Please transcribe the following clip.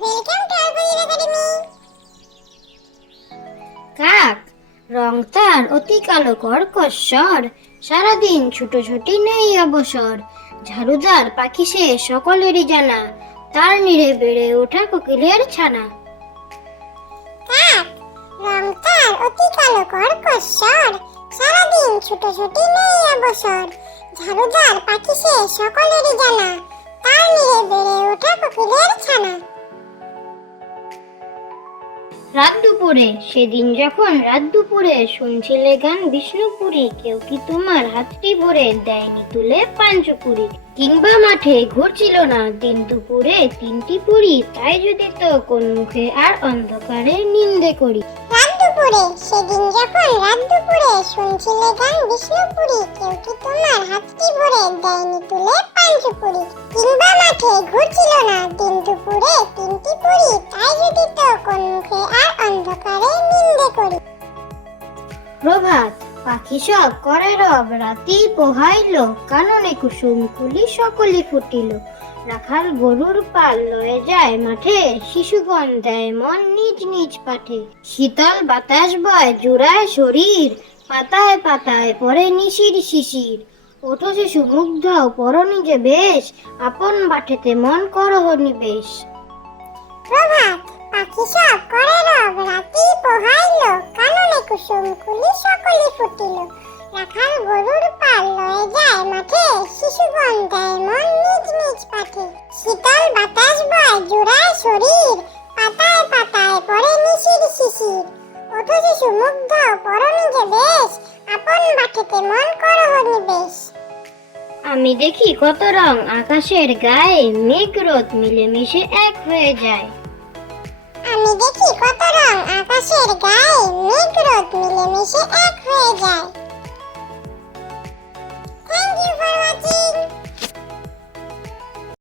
Welcome আরগোজির academy কাক রং তার অতি কালো কর্কশ্বর সারাদিন ছুটোছুটি নেই অবসর। ঝাড়ুদার পাখি সে সকলেরই জানা। তার নিরে বেড়ে ওঠা কোকিলের ছানা। কাক রং তার অতি কালো কর্কশ্বর সারাদিন ছুটোছুটি নেই অবসর। ঝাড়ুদার পাখি সে সকলেরই জানা। তার নিরে বেড়ে ওঠা কোকিলের ছানা। রাত দুপুরে, সেদিন যখন রাত দুপুরে শুনছিলে গান বিষ্ণুপুরি, কেউ কি তোমার হাতটি ভরে দেয়নি তুলে পাঞ্চপুরি কিংবা মাঠে ঘুরছিল না দিন দুপুরে তিনটি পুরি, তাই যদি তো কোন মুখে আর অন্ধকারে নিন্দে করি। রাত দুপুরে, সেদিন যখন রাত দুপুরে শুনছিলে গান বিষ্ণুপুরি, কেউ কি তোমার হাতটি ভরে দেয়নি তুলে পাঞ্চপুরি কিংবা মাঠে ঘুরছিল না দিন দুপুরে তিনটি পুরি, তাই যদি তো প্রভাত, পাখি সব করে রব রাতি পোহাইল, কাননে কুসুম কুলি সকলে ফুটিল। রাখাল গরুর পাল লয়ে যায় মাঠে, শিশুগণ দেয় মন নিজ নিজ পাঠে। শীতল বাতাস বয় জোড়ায় শরীর, পাতায় পাতায় পরে নিশির শিশির। ওঠো শিশু মুগ্ধ পর নিজে বেশ, আপন বাটেতে মন করহ নিবেশ। প্রভাত, পাখি সব কাননে কুসুম কুলি সকলে ফুটিল। রাখাল গরুর পাল লয়ে যায় মাঠে শিশুগণ দেয় মন নিজ নিজ পাঠে। শীতল বাতাস বয় জোড়ায় শরীর পাতায় পাতায় পরে নিশির শিশির। ওঠো শিশু মুগ্ধ পর নিজে বেশ আপন বাটেতে মন করহ নিবেশ। আমি দেখি কত রং আকাশের গায়ে মেঘ রোদ মিলেমিশে এক হয়ে যায়। আমি দেখি কত রং আকাশের গায়ে মেঘ রোদ মিলেমিশে এক হয়ে যায়